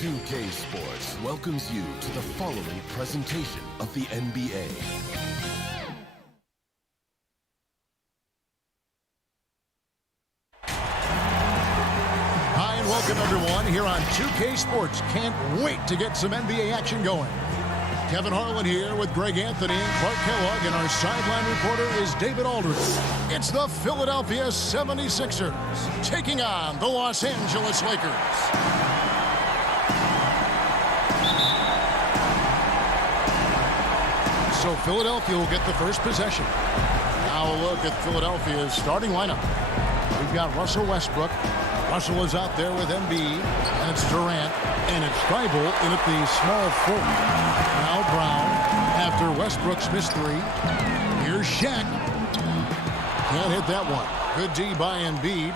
2K Sports welcomes you to the following presentation of the NBA. Hi and welcome everyone here on 2K Sports. Can't wait to get some NBA action going. Kevin Harlan here with Greg Anthony, Clark Kellogg, and our sideline reporter is David Aldridge. It's the Philadelphia 76ers taking on the Los Angeles Lakers. So Philadelphia will get the first possession. Now a look at Philadelphia's starting lineup. We've got Russell Westbrook. Russell is out there with Embiid, and it's Durant, and it's Thybulle in at the small forward. Now Brown, after Westbrook's missed three. Here's Shaq. Can't hit that one. Good D by Embiid.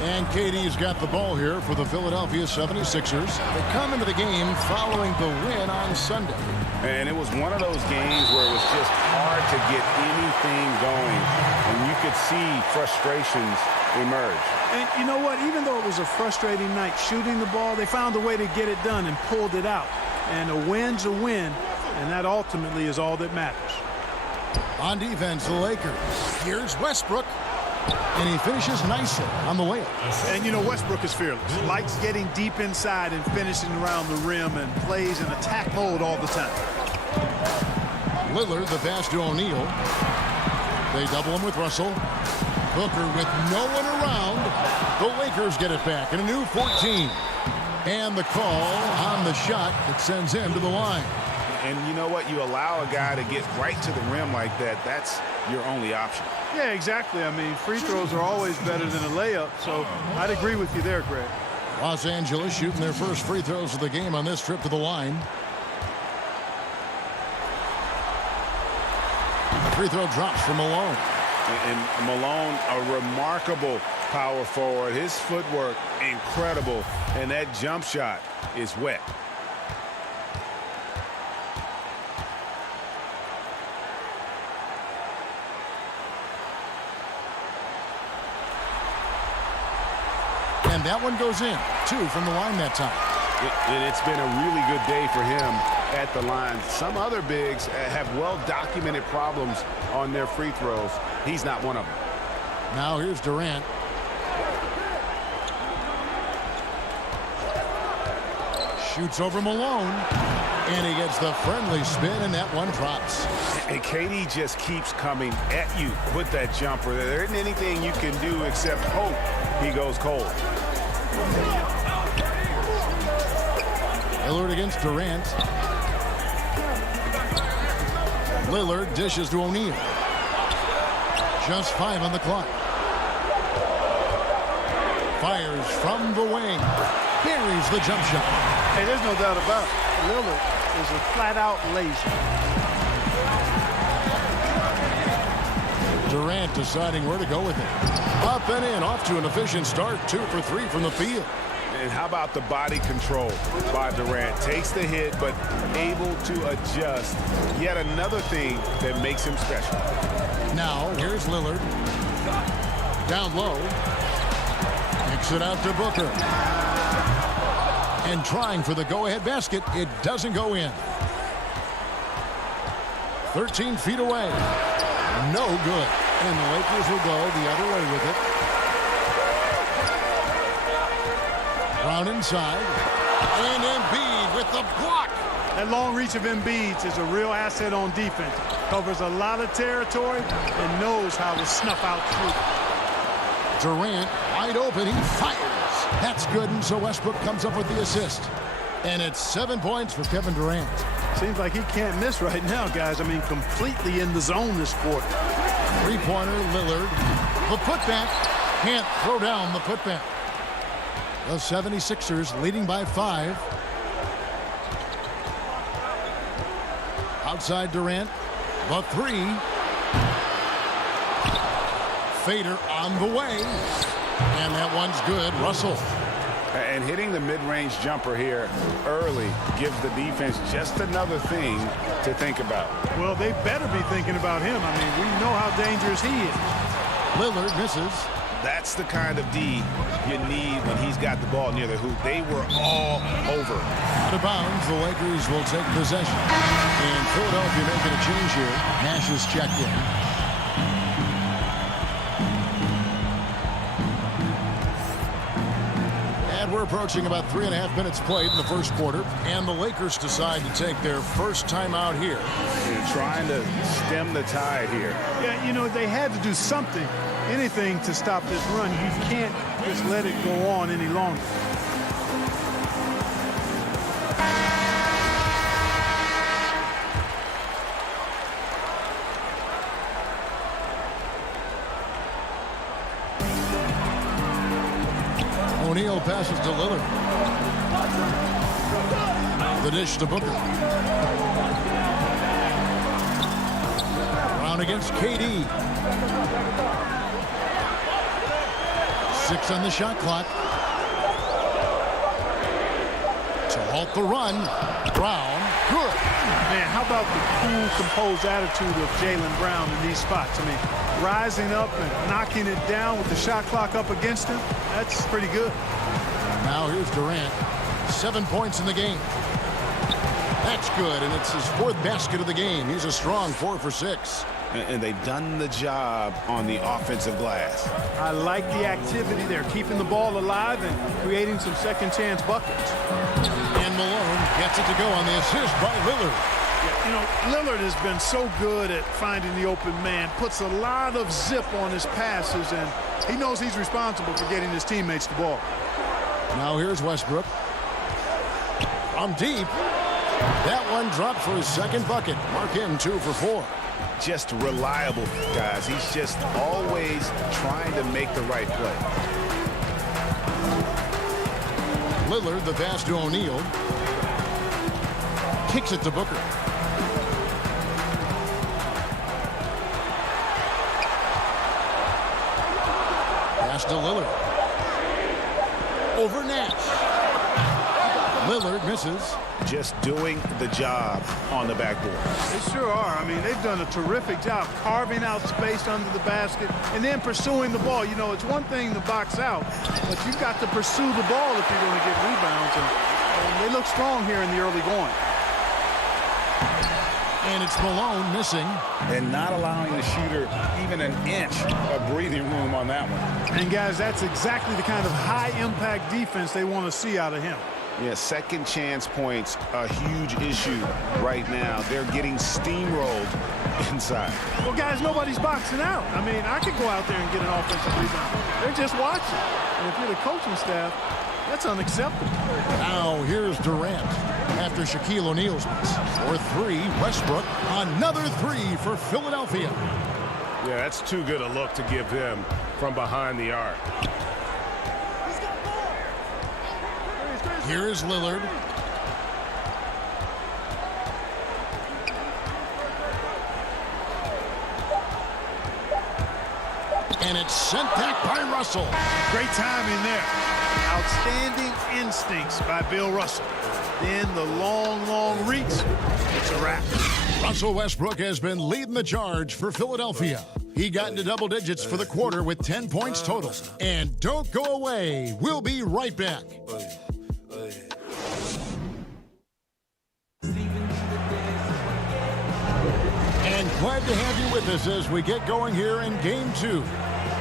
And KD's got the ball here for the Philadelphia 76ers. They come into the game following the win on Sunday. And it was one of those games where it was just hard to get anything going. And you could see frustrations emerge. And you know what? Even though it was a frustrating night shooting the ball, they found a way to get it done and pulled it out. And a win's a win, and that ultimately is all that matters. On defense, the Lakers. Here's Westbrook. And he finishes nicely on the layup. And, you know, Westbrook is fearless. Likes getting deep inside and finishing around the rim and plays in attack mode all the time. Lillard, the pass to O'Neal. They double him with Russell. Booker with no one around. The Lakers get it back in a new 14. And the call on the shot that sends him to the line. And you know what? You allow a guy to get right to the rim like that. That's your only option. Yeah, exactly. I mean, free throws are always better than a layup, so I'd agree with you there, Greg. Los Angeles shooting their first free throws of the game on this trip to the line. Free throw drops from Malone. And Malone, a remarkable power forward. His footwork, incredible. And that jump shot is wet. And that one goes in. 2 from the line that time. And it's been a really good day for him at the line. Some other bigs have well-documented problems on their free throws. He's not one of them. Now here's Durant. Shoots over Malone. And he gets the friendly spin, and that one drops. And KD just keeps coming at you with that jumper. There isn't anything you can do except hope he goes cold. Lillard against Durant. Lillard dishes to O'Neal. Just 5 on the clock. Fires from the wing. Buries the jump shot. Hey, there's no doubt about it. Lillard is a flat-out lazy. Durant deciding where to go with it. Up and in, off to an efficient start. 2 for 3 from the field. And how about the body control by Durant? Takes the hit, but able to adjust. Yet another thing that makes him special. Now, here's Lillard. Down low. Kicks it out to Booker. And trying for the go-ahead basket. It doesn't go in. 13 feet away. No good. And the Lakers will go the other way with it. Brown inside. And Embiid with the block. That long reach of Embiid is a real asset on defense. Covers a lot of territory and knows how to snuff out through. Durant wide open. He fires. That's good, and so Westbrook comes up with the assist. And it's 7 points for Kevin Durant. Seems like he can't miss right now, guys. I mean, completely in the zone this quarter. Three-pointer, Lillard. The putback. Can't throw down the putback. The 76ers leading by 5. Outside Durant. The 3. Fader on the way. And that one's good. Russell. And hitting the mid-range jumper here early gives the defense just another thing to think about. Well, they better be thinking about him. I mean, we know how dangerous he is. Lillard misses. That's the kind of D you need when he's got the ball near the hoop. They were all over over. Out of bounds, the Lakers will take possession. And Philadelphia making a change here. Nash is checked in. And we're approaching about 3.5 minutes played in the first quarter. And the Lakers decide to take their first timeout here. They're trying to stem the tide here. Yeah, you know, they had to do something, anything to stop this run. You can't just let it go on any longer. O'Neal passes to Lillard. The dish to Booker. Brown against KD. 6 on the shot clock. To halt the run. Brown. Good. Man, how about the cool, composed attitude of Jaylen Brown in these spots? I mean, rising up and knocking it down with the shot clock up against him, that's pretty good. Now here's Durant. 7 points in the game. That's good, and it's his 4th basket of the game. He's a strong 4 for 6. And they've done the job on the offensive glass. I like the activity there, keeping the ball alive and creating some second-chance buckets. And Malone gets it to go on the assist by Lillard. You know, Lillard has been so good at finding the open man, puts a lot of zip on his passes, and he knows he's responsible for getting his teammates the ball. Now here's Westbrook. From deep. That one dropped for his 2nd bucket. Mark him 2 for 4. Just reliable, guys. He's just always trying to make the right play. Lillard, the pass to O'Neal. Kicks it to Booker. Pass to Lillard. Over Nash. Lillard misses. Just doing the job on the backboard. They sure are. I mean, they've done a terrific job carving out space under the basket and then pursuing the ball. You know, it's one thing to box out, but you've got to pursue the ball if you're going to get rebounds. And they look strong here in the early going. And it's Malone missing. And not allowing the shooter even an inch of breathing room on that one. And, guys, that's exactly the kind of high-impact defense they want to see out of him. Yeah, second chance points, a huge issue right now. They're getting steamrolled inside. Well, guys, nobody's boxing out. I mean, I could go out there and get an offensive rebound. They're just watching. And if you're the coaching staff, that's unacceptable. Now here's Durant after Shaquille O'Neal's miss. For 3, Westbrook. Another 3 for Philadelphia. Yeah, that's too good a look to give him from behind the arc. Here's Lillard. And it's sent back by Russell. Great timing there. Outstanding instincts by Bill Russell. Then the long reach. It's a wrap. Russell Westbrook has been leading the charge for Philadelphia. He got into double digits for the quarter with 10 points total. And don't go away. We'll be right back. And glad to have you with us as we get going here in Game 2.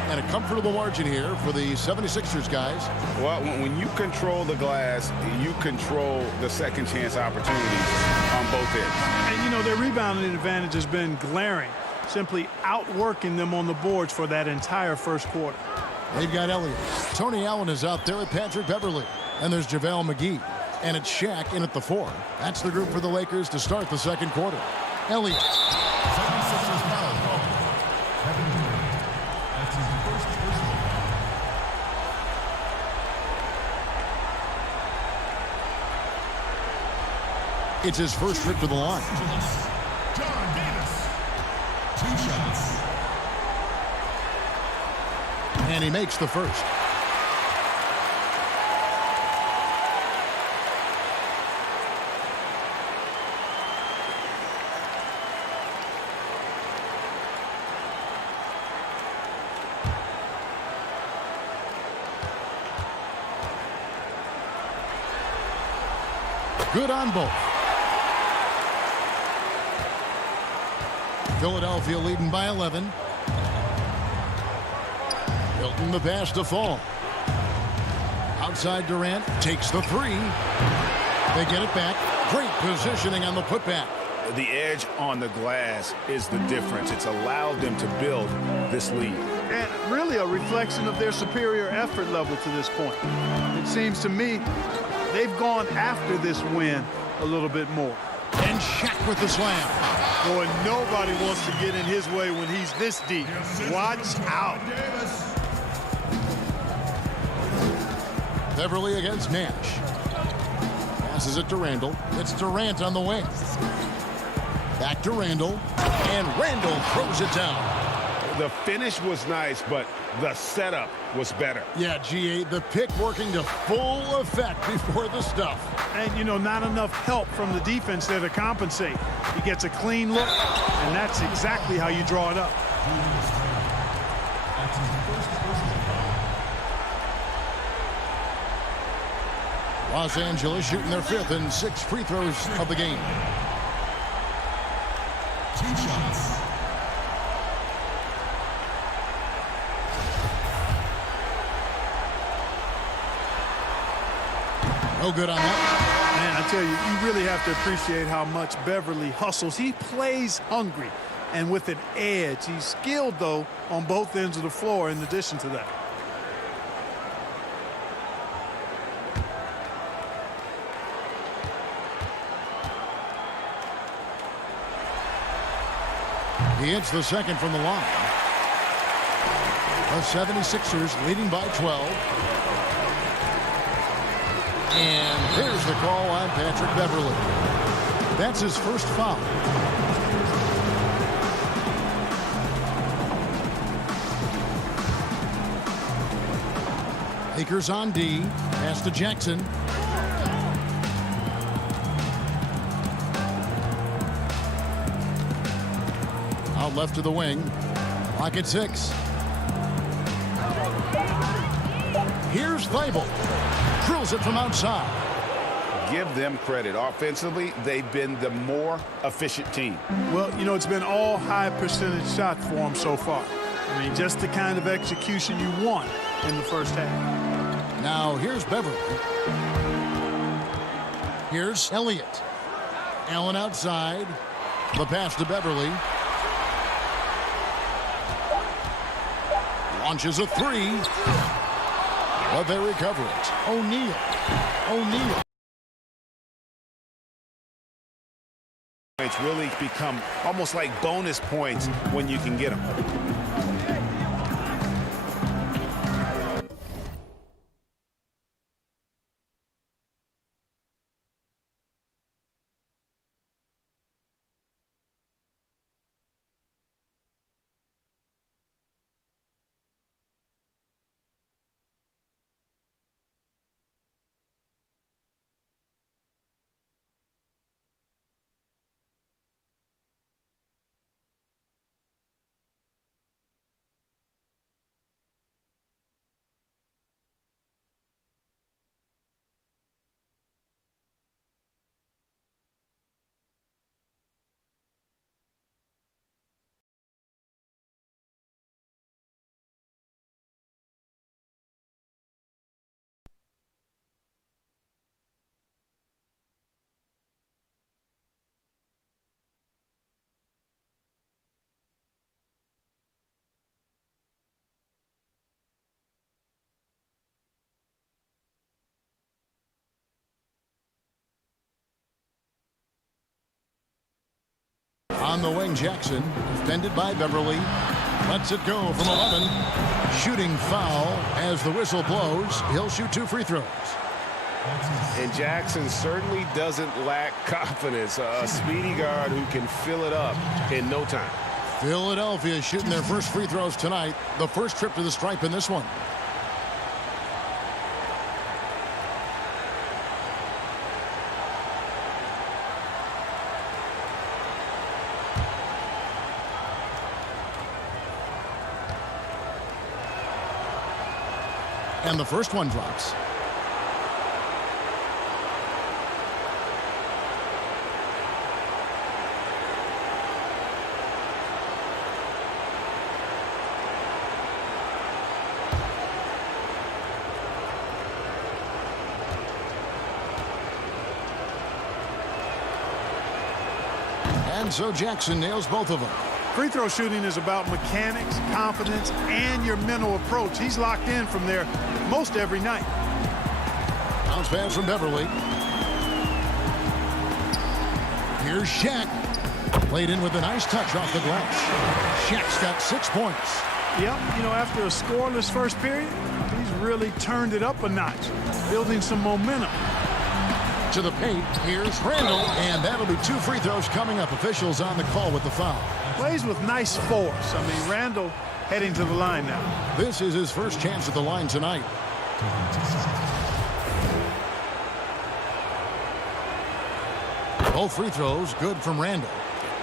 And a comfortable margin here for the 76ers, guys. Well, when you control the glass, you control the second chance opportunities on both ends. And, you know, their rebounding advantage has been glaring, simply outworking them on the boards for that entire first quarter. They've got Elliott. Tony Allen is out there with Patrick Beverley. And there's JaVale McGee. And it's Shaq in at the 4. That's the group for the Lakers to start the second quarter. Elliott. 76ers foul call. Kevin Durant. That's his first personal foul. It's his first trip to the line. John Davis. 2 shots. And he makes the first. Good on both. Philadelphia leading by 11. Hilton the pass to Fall. Outside Durant takes the three. They get it back. Great positioning on the putback. The edge on the glass is the difference. It's allowed them to build this lead. And really a reflection of their superior effort level to this point. It seems to me they've gone after this win a little bit more. And Shaq with the slam. Boy, nobody wants to get in his way when he's this deep. Watch out. Beverly against Nash. Passes it to Randall. It's Durant on the wing. Back to Randall. And Randall throws it down. The finish was nice, but the setup was better. Yeah, G8, the pick working to full effect before the stuff. And, you know, not enough help from the defense there to compensate. He gets a clean look, and that's exactly how you draw it up. Los Angeles shooting their 5th and 6th free throws of the game. 2 shots. No good on that. Man, I tell you, you really have to appreciate how much Beverly hustles. He plays hungry and with an edge. He's skilled, though, on both ends of the floor in addition to that. He hits the second from the line. The 76ers leading by 12. And here's the call on Patrick Beverly. That's his first foul. Lakers on D. Pass to Jackson. Out left to the wing. Clock at 6. Here's Thibault. Drills it from outside. Give them credit. Offensively, they've been the more efficient team. Well, you know, it's been all high percentage shots for them so far. I mean, just the kind of execution you want in the first half. Now, here's Beverly. Here's Elliott. Allen outside. The pass to Beverly. Launches a three. But they recover it. O'Neal. It's really become almost like bonus points when you can get them. On the wing, Jackson, defended by Beverly. Lets it go from 11. Shooting foul as the whistle blows. He'll shoot 2 free throws. And Jackson certainly doesn't lack confidence. A speedy guard who can fill it up in no time. Philadelphia shooting their first free throws tonight. The first trip to the stripe in this one. And the first one drops. And so Jackson nails both of them. Free throw shooting is about mechanics, confidence, and your mental approach. He's locked in from there most every night. Bounce pass from Beverly. Here's Shaq. Played in with a nice touch off the glass. Shaq's got 6 points. Yep, you know, after a scoreless first period, he's really turned it up a notch, building some momentum. To the paint, here's Randall, and that'll be 2 free throws coming up. Officials on the call with the foul. Plays with nice force. I mean, Randall heading to the line now. This is his first chance at the line tonight. Both free throws good from Randall.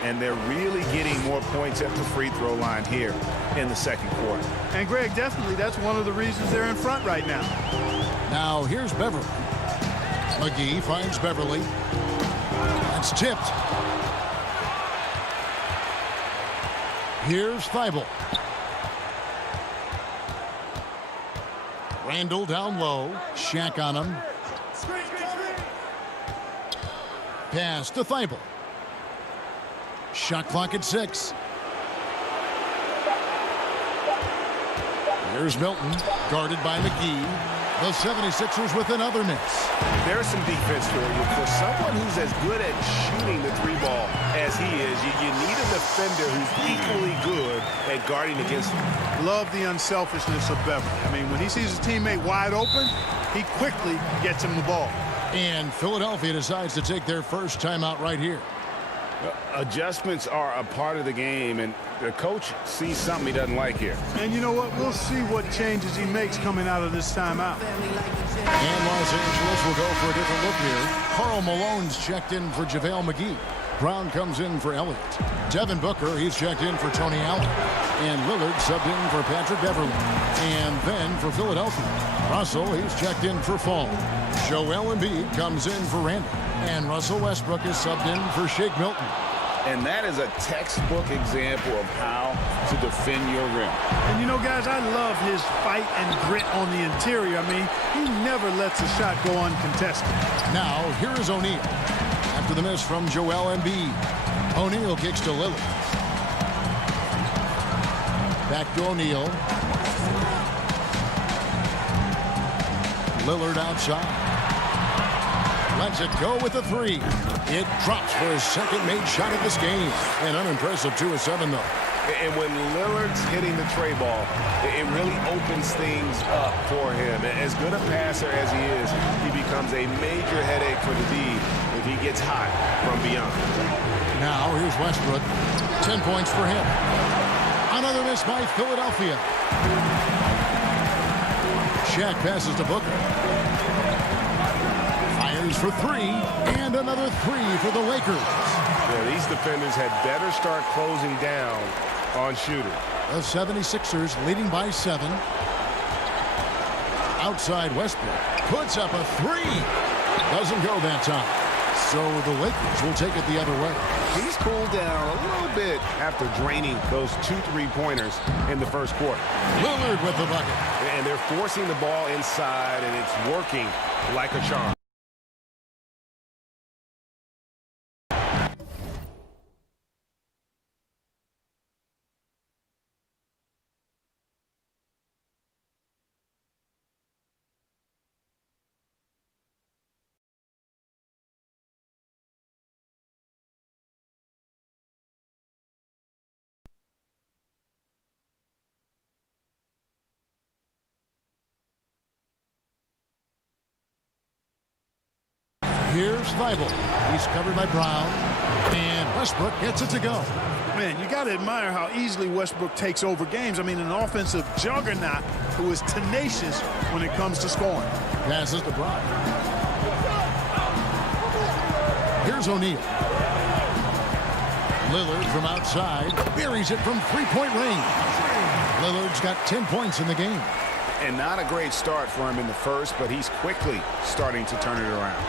And they're really getting more points at the free throw line here in the second quarter. And Greg, definitely that's one of the reasons they're in front right now. Now here's Beverly. McGee finds Beverly. That's tipped. Here's Thibault. Randall down low. Shaq on him. Pass to Thibault. Shot clock at 6. Here's Milton, guarded by McGee. The 76ers with another miss. There's some defense for you. For someone who's as good at shooting the 3-ball as he is, you need a defender who's equally good at guarding against him. Love the unselfishness of Beverly. I mean, when he sees his teammate wide open, he quickly gets him the ball. And Philadelphia decides to take their first timeout right here. Adjustments are a part of the game, and the coach sees something he doesn't like here. And you know what? We'll see what changes he makes coming out of this timeout. And Los Angeles will go for a different look here. Karl Malone's checked in for JaVale McGee. Brown comes in for Elliott. Devin Booker, he's checked in for Tony Allen. And Lillard subbed in for Patrick Beverly. And then for Philadelphia, Russell, he's checked in for Fall. Joel Embiid comes in for Randall. And Russell Westbrook is subbed in for Shake Milton. And that is a textbook example of how to defend your rim. And you know, guys, I love his fight and grit on the interior. I mean, he never lets a shot go uncontested. Now, here is O'Neal. After the miss from Joel Embiid, O'Neal kicks to Lillard. Back to O'Neal. Lillard outside. Lets it go with a 3. It drops for his second made shot of this game. An unimpressive 2 of 7, though. And when Lillard's hitting the tray ball, it really opens things up for him. As good a passer as he is, he becomes a major headache for the D if he gets hot from beyond. Now here's Westbrook. 10 points for him. Another miss by Philadelphia. Shaq passes to Booker. Fires for 3, and another 3 for the Lakers. Yeah, these defenders had better start closing down on shooting. The 76ers leading by 7. Outside Westbrook puts up a 3. Doesn't go that time. So the Lakers will take it the other way. He's cooled down a little bit after draining those 2 3-pointers in the first quarter. Lillard with the bucket. And they're forcing the ball inside, and it's working like a charm. Here's Thibault. He's covered by Brown. And Westbrook gets it to go. Man, you got to admire how easily Westbrook takes over games. I mean, an offensive juggernaut who is tenacious when it comes to scoring. Passes to Brown. Here's O'Neal. Lillard from outside. Buries it from 3-point range. Lillard's got 10 points in the game. And not a great start for him in the first, but he's quickly starting to turn it around.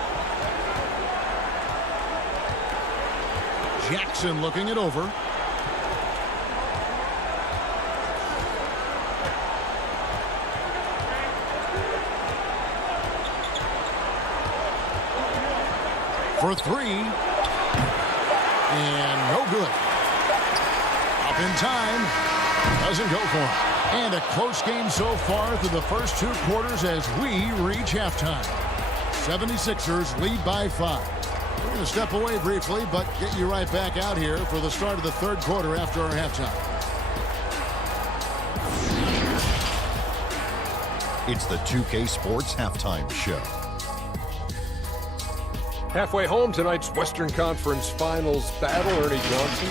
Jackson looking it over. For 3. And no good. Up in time. Doesn't go for him. And a close game so far through the first 2 quarters as we reach halftime. 76ers lead by 5. We're going to step away briefly, but get you right back out here for the start of the 3rd quarter after our halftime. It's the 2K Sports Halftime Show. Halfway home, tonight's Western Conference Finals battle. Ernie Johnson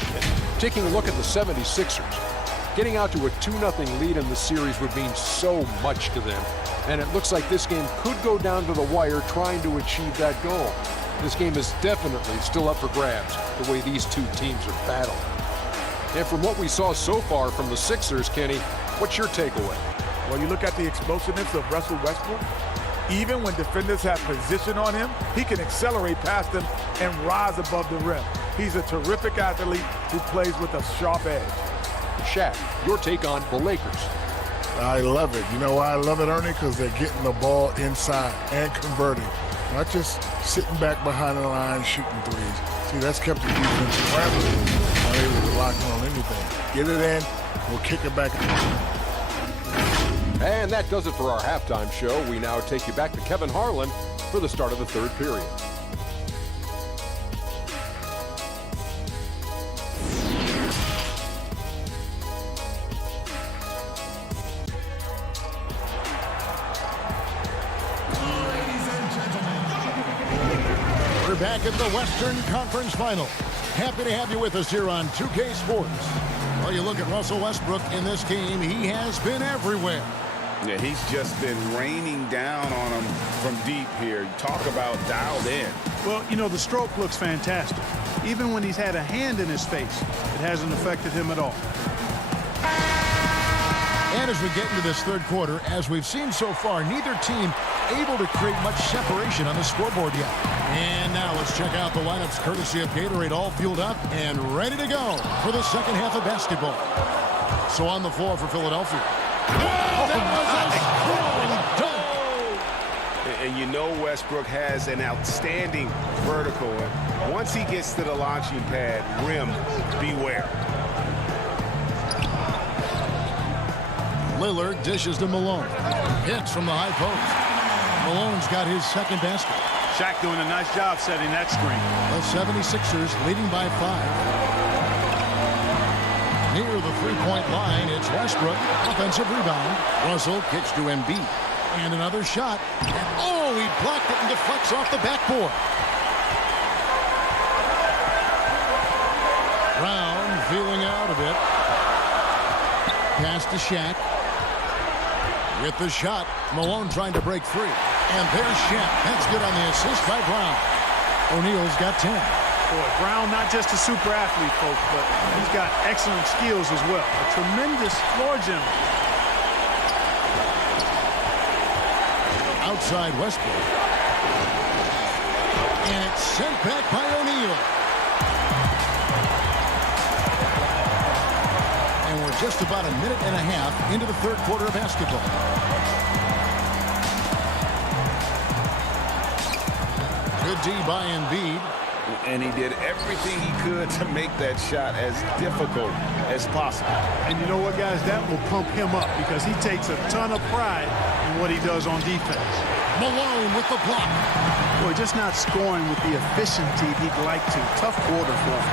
taking a look at the 76ers. Getting out to a 2-0 lead in the series would mean so much to them. And it looks like this game could go down to the wire trying to achieve that goal. This game is definitely still up for grabs, the way these 2 teams are battling. And from what we saw so far from the Sixers, Kenny, what's your takeaway? Well, you look at the explosiveness of Russell Westbrook. Even when defenders have position on him, he can accelerate past them and rise above the rim. He's a terrific athlete who plays with a sharp edge. Shaq, your take on the Lakers. I love it. You know why I love it, Ernie? Because they're getting the ball inside and converting. Not just sitting back behind the line shooting threes. See, that's kept the defense traveling. Not able to lock in on anything. Get it in, we'll kick it back. And that does it for our halftime show. We now take you back to Kevin Harlan for the start of the 3rd period. We're back at the Western Conference Final. Happy to have you with us here on 2K Sports. Well, you look at Russell Westbrook in this game, he has been everywhere. Yeah, he's just been raining down on him from deep here. Talk about dialed in. Well, you know, the stroke looks fantastic. Even when he's had a hand in his face, it hasn't affected him at all. And as we get into this 3rd quarter, as we've seen so far, neither team able to create much separation on the scoreboard yet. And now let's check out the lineups courtesy of Gatorade, all fueled up and ready to go for the 2nd half of basketball. So on the floor for Philadelphia. That was a strong dunk. And you know Westbrook has an outstanding vertical. And once he gets to the launching pad, rim, beware. Lillard dishes to Malone. Hits from the high post. Malone's got his 2nd basket. Shaq doing a nice job setting that screen. The 76ers leading by 5. Near the 3-point line, it's Westbrook. Offensive rebound. Russell kicks to Embiid. And another shot. And oh, he blocked it and deflects off the backboard. Brown feeling out a bit. Pass to Shaq. With the shot, Malone trying to break free. And there's Shaq. That's good on the assist by Brown. O'Neal's got 10. Boy, Brown, not just a super athlete, folks, but he's got excellent skills as well. A tremendous floor general. Outside Westbrook. And it's sent back by O'Neal. And we're just about a minute and a half into the 3rd quarter of basketball. Good D by Embiid. And he did everything he could to make that shot as difficult as possible. And you know what, guys? That will pump him up because he takes a ton of pride in what he does on defense. Malone with the block. Boy, just not scoring with the efficiency he'd like to. Tough quarter for him.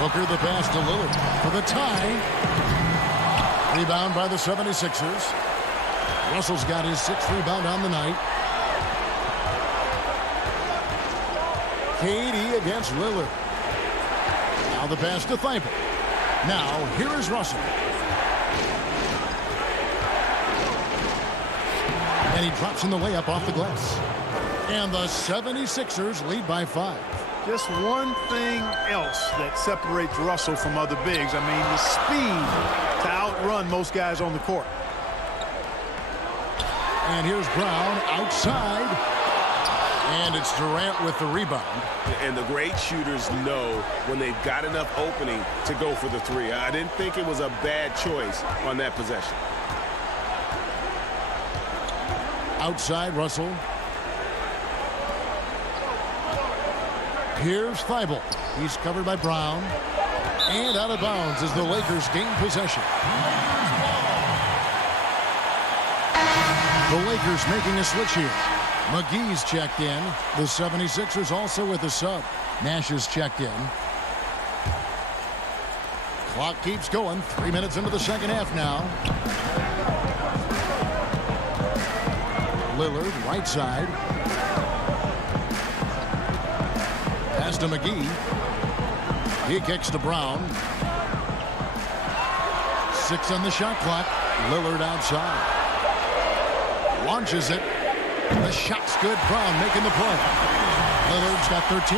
Booker the pass to Lillard for the tie. Rebound by the 76ers. Russell's got his 6th rebound on the night. KD against Lillard. Now the pass to Thibault. Now here is Russell. And he drops in the layup off the glass. And the 76ers lead by 5. Just one thing else that separates Russell from other bigs. I mean, the speed to outrun most guys on the court. And here's Brown outside. And it's Durant with the rebound. And the great shooters know when they've got enough opening to go for the 3. I didn't think it was a bad choice on that possession. Outside Russell. Here's Thibault. He's covered by Brown. And out of bounds as the Lakers gain possession. The Lakers making a switch here. McGee's checked in. The 76ers also with a sub. Nash is checked in. Clock keeps going. 3 minutes into the second half now. Lillard, right side. Pass to McGee. He kicks to Brown. 6 on the shot clock. Lillard outside. Launches it. The shot's good. Brown making the play. Lillard's got 13.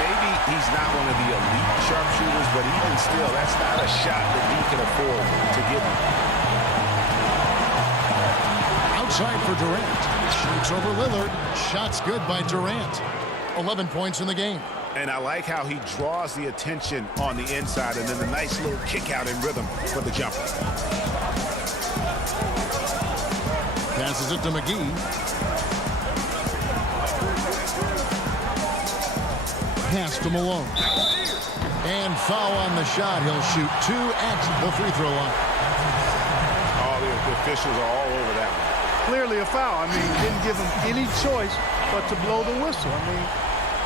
Maybe he's not one of the elite sharpshooters, but even still, that's not a shot that he can afford to give him. Outside for Durant. Shoots over Lillard. Shot's good by Durant. 11 points in the game. And I like how he draws the attention on the inside and then the nice little kick out in rhythm for the jumper. Passes it to McGee. Pass to Malone. And foul on the shot. He'll shoot 2 at the free throw line. Oh, the officials are all over that one. Clearly a foul. I mean, didn't give him any choice but to blow the whistle. I mean,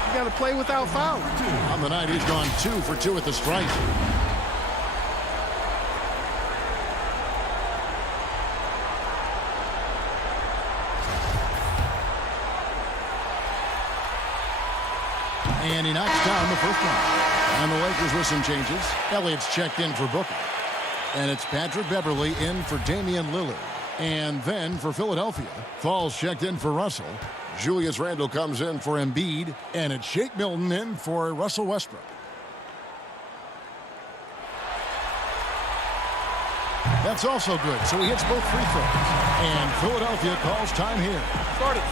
you got to play without fouling. On the night, he's gone 2 for 2 at the stripe. And he knocks down the first one. And the Lakers with some changes. Elliott's checked in for Booker. And it's Patrick Beverley in for Damian Lillard. And then for Philadelphia, Falls checked in for Russell. Julius Randle comes in for Embiid. And it's Shake Milton in for Russell Westbrook. That's also good. So he hits both free throws. And Philadelphia calls time here. Start it.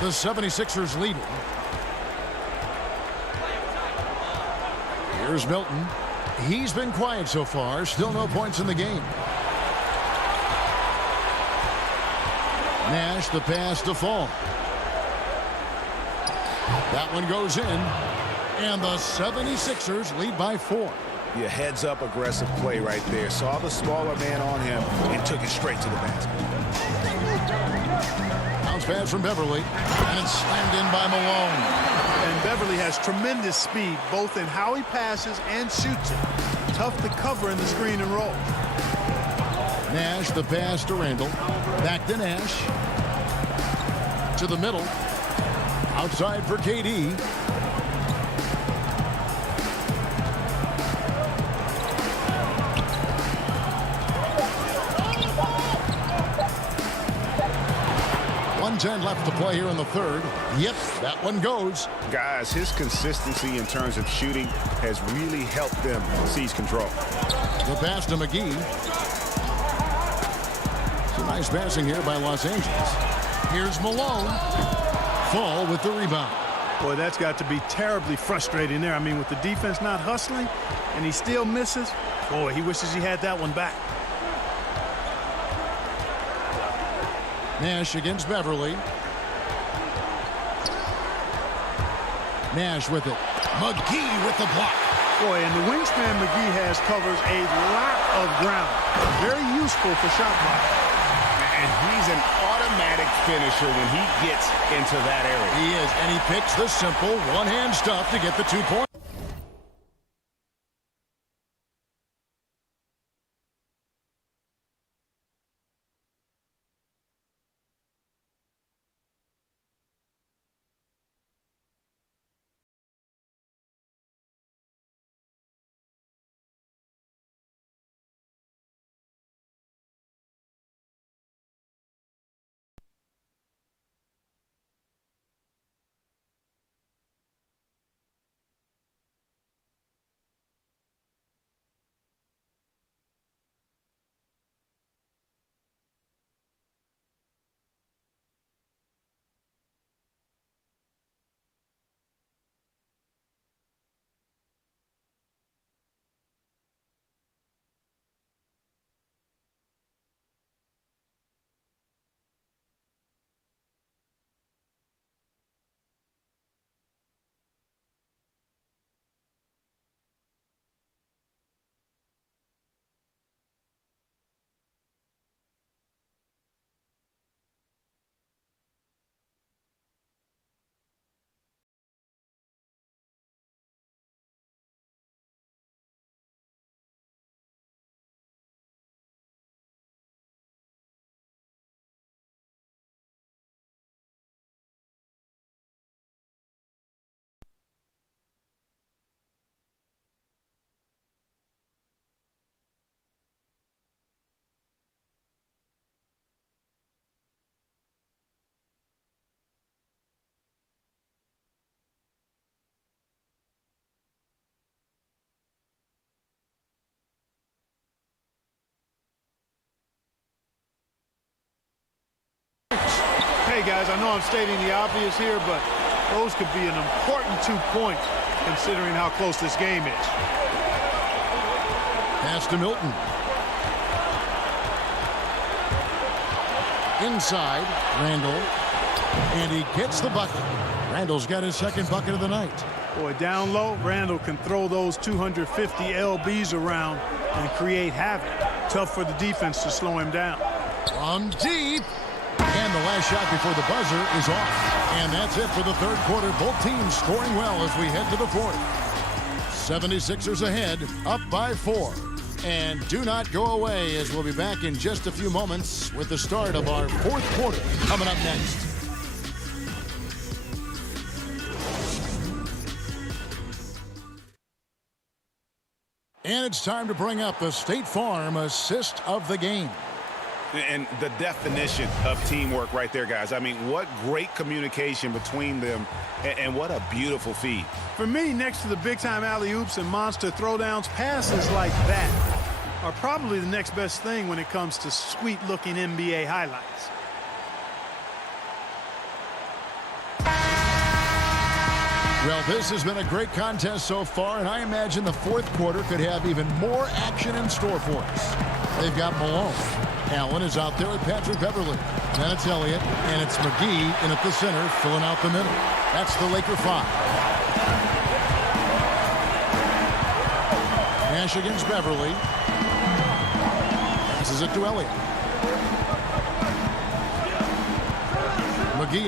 The 76ers leading. Here's Milton. He's been quiet so far. Still no points in the game. Nash, the pass to Fall. That one goes in. And the 76ers lead by 4. Yeah, heads-up aggressive play right there. Saw the smaller man on him and took it straight to the basket. Bounce pass from Beverly. And it's slammed in by Malone. And Beverly has tremendous speed, both in how he passes and shoots it. Tough to cover in the screen and roll. Nash, the pass to Randle. Back to Nash. To the middle. Outside for KD. .10 left to play here in the third. Yep, that one goes. Guys, his consistency in terms of shooting has really helped them seize control. The pass to McGee. Some nice passing here by Los Angeles. Here's Malone. Fall with the rebound. Boy, that's got to be terribly frustrating there. I mean, with the defense not hustling and he still misses, boy, he wishes he had that one back. Nash against Beverly. Nash with it. McGee with the block. Boy, and the wingspan McGee has covers a lot of ground. Very useful for shot blocking. And he's an automatic finisher when he gets into that area. He is, and he picks the simple one-hand stuff to get the 2 points. say, guys, I know I'm stating the obvious here, but those could be an important 2 points considering how close this game is. Pass to Milton. Inside, Randall. And he gets the bucket. Randall's got his second bucket of the night. Boy, down low, Randall can throw those 250 LBs around and create havoc. Tough for the defense to slow him down. From deep. And the last shot before the buzzer is off. And that's it for the third quarter. Both teams scoring well as we head to the fourth. 76ers ahead, up by 4. And do not go away, as we'll be back in just a few moments with the start of our fourth quarter coming up next. And it's time to bring up the State Farm assist of the game. And the definition of teamwork right there, guys. I mean, what great communication between them, and what a beautiful feed. For me, next to the big-time alley-oops and monster throwdowns, passes like that are probably the next best thing when it comes to sweet-looking NBA highlights. Well, this has been a great contest so far, and I imagine the fourth quarter could have even more action in store for us. They've got Malone. Allen is out there with Patrick Beverly. Then it's Elliott, and it's McGee in at the center, filling out the middle. That's the Laker 5. Nash against Beverly. Passes it to Elliott. McGee